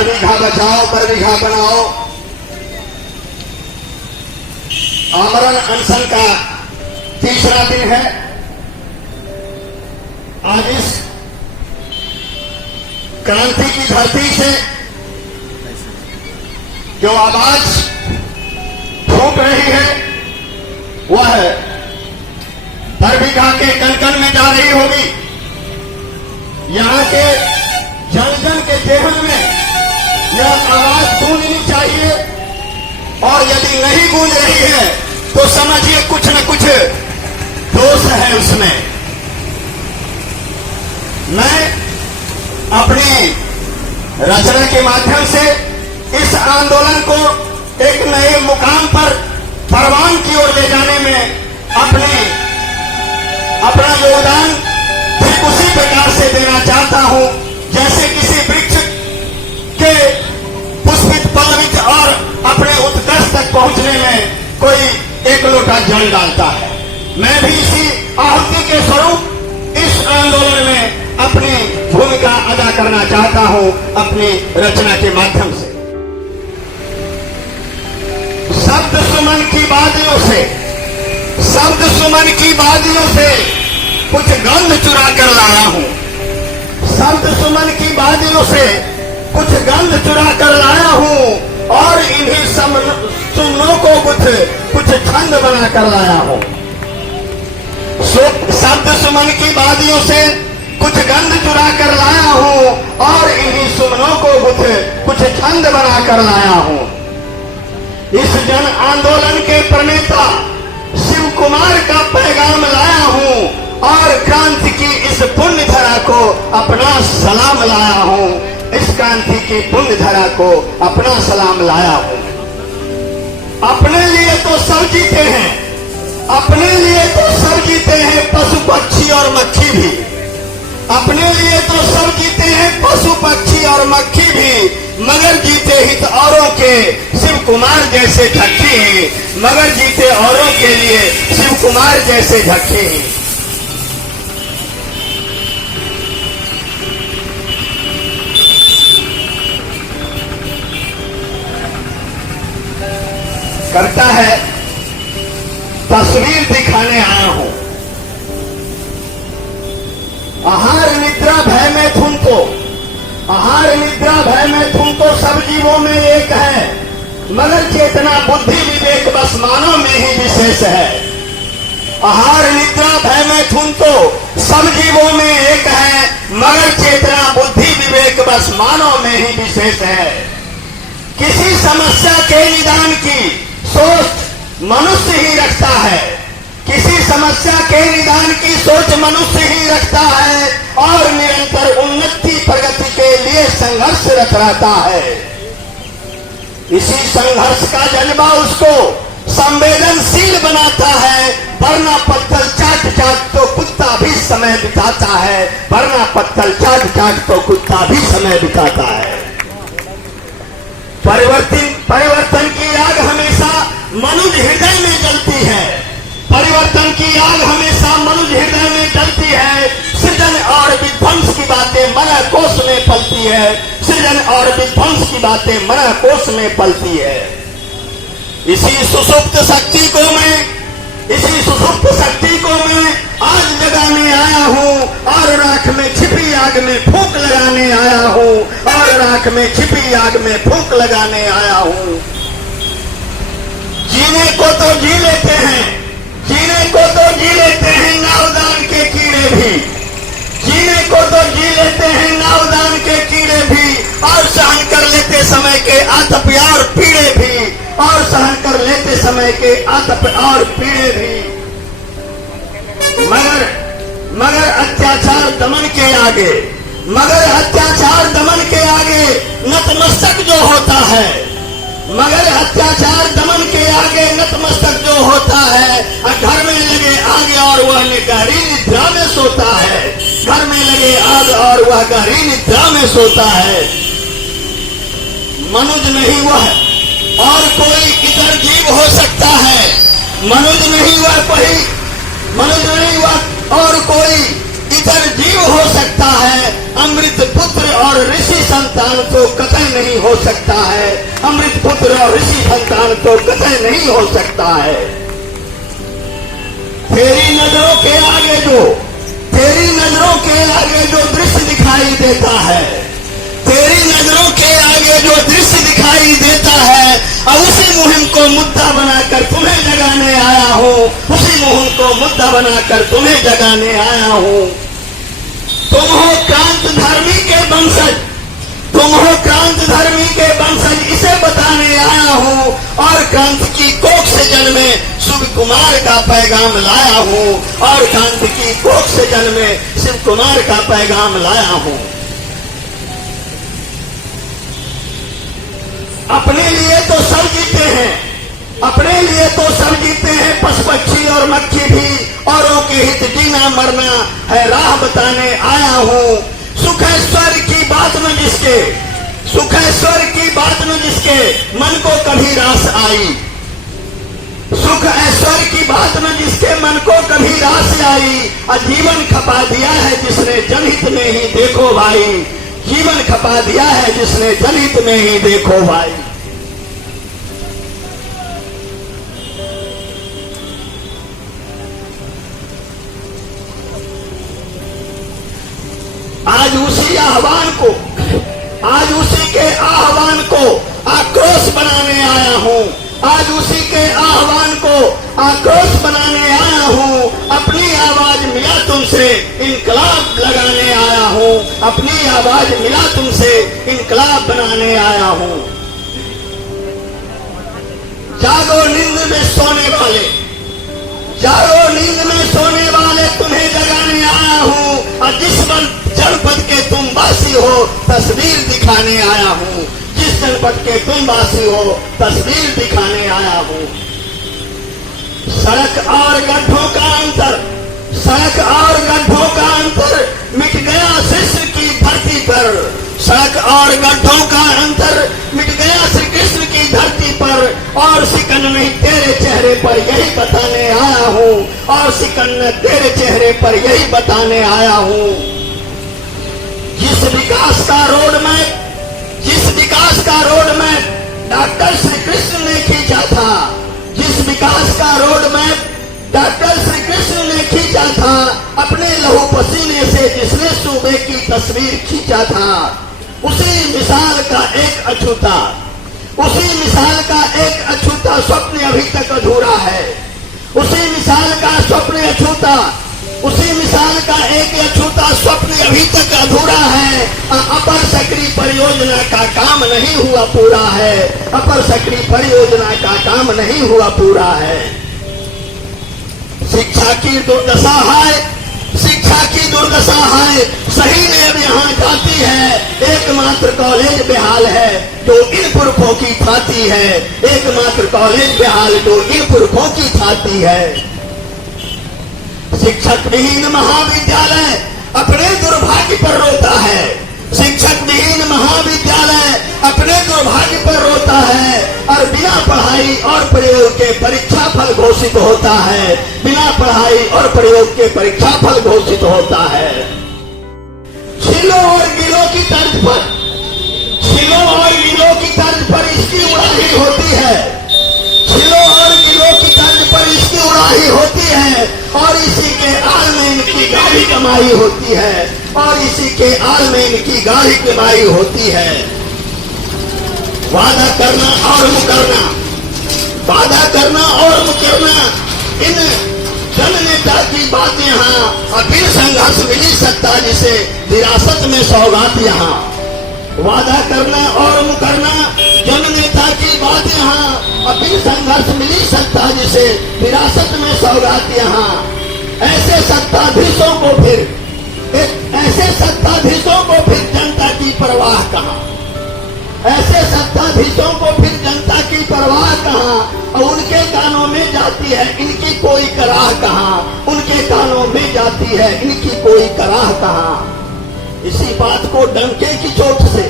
बरबीघा बचाओ बरबीघा बनाओ आमरण अनशन का तीसरा दिन है। आज इस क्रांति की धरती से जो आवाज फूट रही है वह बरबीघा के कण कण में जा रही होगी। यहाँ के जन जन के जेहन में यह आवाज गूंजनी चाहिए और यदि नहीं गूंज रही है तो समझिए कुछ न कुछ दोष है उसमें। मैं अपनी रचना के माध्यम से इस आंदोलन को एक नए मुकाम पर परवान की ओर ले जाने में अपना योगदान ठीक उसी प्रकार से देना चाहता हूं जैसे किसी वृक्ष के पुष्पित पल्लवित और अपने उत्कर्ष तक पहुंचने में कोई एक लोटा जल डालता है। मैं भी इसी आहुति के स्वरूप इस आंदोलन में अपनी भूमिका अदा करना चाहता हूं अपनी रचना के माध्यम से। शब्द सुमन की बादियों से कुछ गंध चुरा कर लाया हूं। शब्द सुमन की बादियों से कुछ गंध चुरा कर लाया हूं और इन्हीं सुमनों को कुछ छंद बना कर लाया हूं। शब्द सुमन की बादियों से कुछ गंध चुरा कर लाया हूं और इन्हीं सुमनों को कुछ छंद बना कर लाया हूं। इस जन आंदोलन के प्रणेता शिव कुमार का पैगाम लाया हूं और क्रांति की इस पुण्य धरा को अपना सलाम लाया हूं। इस क्रांति की पुण्य धरा को अपना सलाम लाया हूं। अपने लिए तो सब जीते हैं, अपने लिए तो सब जीते हैं पशु पक्षी और मक्खी भी। अपने लिए तो सब जीते हैं पशु पक्षी और मक्खी भी, मगर जीते हित औरों के शिव कुमार जैसे झक्की हैं। मगर जीते औरों के लिए शिव कुमार जैसे झक्की हैं। करता है तस्वीर दिखाने आया हूं। आहार निद्रा भय में तुमको, आहार निद्रा भय में तुमको सब जीवों में एक है, मगर चेतना बुद्धि विवेक बस मानव में ही विशेष है। आहार निद्रा भय में तुमको सब जीवों में एक है, मगर चेतना बुद्धि विवेक बस मानव में ही विशेष है। किसी समस्या के निदान की सोच मनुष्य ही रखता है, किसी समस्या के निदान की सोच मनुष्य ही रखता है और निरंतर उन्नति प्रगति के लिए संघर्षरत रहता है। इसी संघर्ष का जज्बा उसको संवेदनशील बनाता है, वरना पत्थर चाट चाट तो कुत्ता भी समय बिताता है, वरना पत्थर चाट चाट तो कुत्ता भी समय बिताता है। परिवर्तन की आग हमेशा मनुष्य हृदय में जलती है, परिवर्तन की आग हमेशा मनुष्य हृदय में जलती है। सृजन और विध्वंस की बातें मन कोश में पलती है, सृजन और विध्वंस की बातें मन कोश में पलती है। इसी सुषुप्त शक्ति को मैं आज जगाने आया हूँ और राख में छिपी आग में फूंक लगाने आया हूँ, और राख में छिपी आग में फूंक लगाने आया हूँ। जीने को तो जी लेते हैं, जीने को तो जी लेते हैं नावदान के कीड़े भी, जीने को तो जी लेते हैं नावदान के कीड़े भी, और सहन कर लेते समय के आतप और पीड़े भी, और सहन कर लेते समय के आतप और पीड़े भी। मगर अत्याचार दमन के आगे, मगर अत्याचार दमन के आगे नतमस्तक जो होता है, मगर अत्याचार दमन के आगे नतमस्तक जो होता है, घर में लगे आग और वह गहरी निद्रा में सोता है, घर में लगे आग और वह गहरी निद्रा में सोता है। मनुष्य नहीं वह और कोई इतर जीव हो सकता है, मनुष्य नहीं वह और कोई इतर जीव हो सकता है। अमृत पुत्र और ऋषि संतान तो कतई नहीं हो सकता है। अमृत पुत्र और ऋषि संतान तो कतई नहीं हो सकता है। तेरी नजरों के आगे जो दृश्य दिखाई देता है, तेरी नजरों के आगे जो दृश्य दिखाई देता है, अब उसी मुहिम को मुद्दा बनाकर तुम्हें जगाने आया हूँ। उसी मुहिम को मुद्दा बनाकर तुम्हें जगाने आया हूँ। तुम हो क्रांत धर्मी के वंशज, तुम हो क्रांत धर्मी के वंशज, इसे बताने आया हूँ। और क्रांति की कोख से जन्मे शिव कुमार का पैगाम लाया हूँ। और क्रांति की कोख से जन्मे शिव कुमार का पैगाम लाया हूँ। अपने लिए तो सब जीते हैं, अपने लिए तो सब जीते हैं, पशु पक्षी और मक्खी भी। औरों के हित जीना मरना है राह बताने आया हूँ। सुख ऐश्वर्य की बात में जिसके, सुख ऐश्वर्य की बात में जिसके मन को कभी रास आई, सुख ऐश्वर्य की बात में जिसके मन को कभी रास आई, जीवन खपा दिया है जिसने जनहित में ही देखो भाई। जीवन खपा दिया है जिसने जनहित में ही देखो भाई। आज उसी आह्वान को, आज उसी के आह्वान को आक्रोश बनाने आया हूँ। आज उसी के आह्वान को आक्रोश बनाने आया हूँ। अपनी आवाज मिला तुमसे इनकलाब लगाने आया हूँ। अपनी आवाज मिला तुमसे इनकलाब बनाने आया हूँ। जागो नींद में सोने वाले, जागो नींद में सोने वाले, तुम्हें जगाने आया हूँ। और जिस जनपद के तुम वासी हो तस्वीर दिखाने आया हूँ। जिस जनपद के तुम वासी हो तस्वीर दिखाने आया हूँ। सड़क और गड्ढों का अंतर, सड़क और गड्ढों का अंतर मिट गया कृष्ण की धरती पर। सड़क और गड्ढों का अंतर मिट गया श्री कृष्ण की धरती पर। और सिकन में तेरे चेहरे पर यही बताने आया हूँ। और सिकन में तेरे चेहरे पर यही बताने आया हूँ। जिस विकास का रोड मैप, जिस विकास का road map doctor Shri Krishna ने खींचा था, जिस विकास का road map doctor Shri Krishna ने खींचा था, अपने लहू पसीने से जिसने सूबे की तस्वीर खींचा था, उसी मिसाल का एक अछूता, उसी मिसाल का एक अछूता स्वप्न अभी तक अधूरा है। उसी मिसाल का स्वप्न अछूता, उसी मिसाल का एक अछूता स्वप्न अभी तक अधूरा है। अपर सक्री परियोजना का काम नहीं हुआ पूरा है। अपर सक्री परियोजना का काम नहीं हुआ पूरा है। शिक्षा की दुर्दशा है, शिक्षा की दुर्दशा है। सही ने अब यहाँ जाती है। एकमात्र कॉलेज बेहाल है जो इन पुरखों की छाती है। एकमात्र कॉलेज बेहाल जो इन पुरखों की छाती है। शिक्षक विहीन महाविद्यालय अपने दुर्भाग्य पर रोता है। शिक्षक विहीन महाविद्यालय अपने दुर्भाग्य पर रोता है। और बिना पढ़ाई और प्रयोग के परीक्षा फल घोषित होता है। बिना पढ़ाई और प्रयोग के परीक्षा फल घोषित होता है। छिलो और गिलो की तर्ज पर, छिलो और गिलो की तर्ज पर इसकी उड़ाही होती है। छिलो और गिलो की तर्ज पर इसकी उड़ाही होती है। और इसी के आड़ में इनकी गाड़ी कमाई होती है। और इसी के आड़ में इनकी गाड़ी कमाई होती है। वादा करना और मुकरना, वादा करना और मुकरना, इन जननेता की बात यहाँ। और फिर संघर्ष मिली सत्ता जिसे विरासत में सौगात यहाँ। वादा करना और मुकरना, जननेता की बात यहाँ। और फिर संघर्ष मिली सत्ता जिसे विरासत में सौगात यहाँ। ऐसे सत्ताधीशों को फिर, ऐसे सत्ताधीशों को फिर जनता की परवाह कहाँ। ऐसे सत्ताधीशों को फिर जनता की परवाह कहाँ। और उनके कानों में जाती है इनकी कोई कराह कहाँ। उनके कानों में जाती है इनकी कोई कराह कहाँ। इसी बात को डंके की चोट से,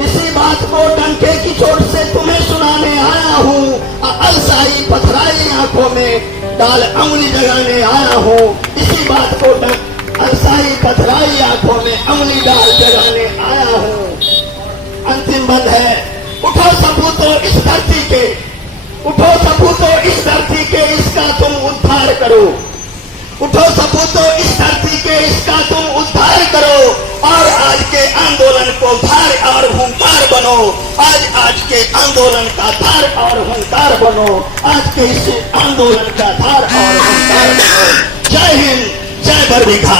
इसी बात को डंके की चोट से तुम्हें सुनाने आया हूँ। अलसाई पथराई आंखों में डाल अंगुली जगाने आया हूँ। इसी बात को अलसाई पथराई आंखों में अमली डाल जगाने आया हूं। अंतिम बंद है, उठो सपूतों इस धरती के, उठो सपूतों इस धरती के, इसका तुम उद्धार करो। उठो सपूतों इस धरती के, इसका तुम उद्धार करो। और आज के आंदोलन को धार और हुंकार बनो। आज के आंदोलन का धार और हुंकार बनो। आज के इस आंदोलन का धार और हुंकार बनो। जय हिंद, जय बरबीघा।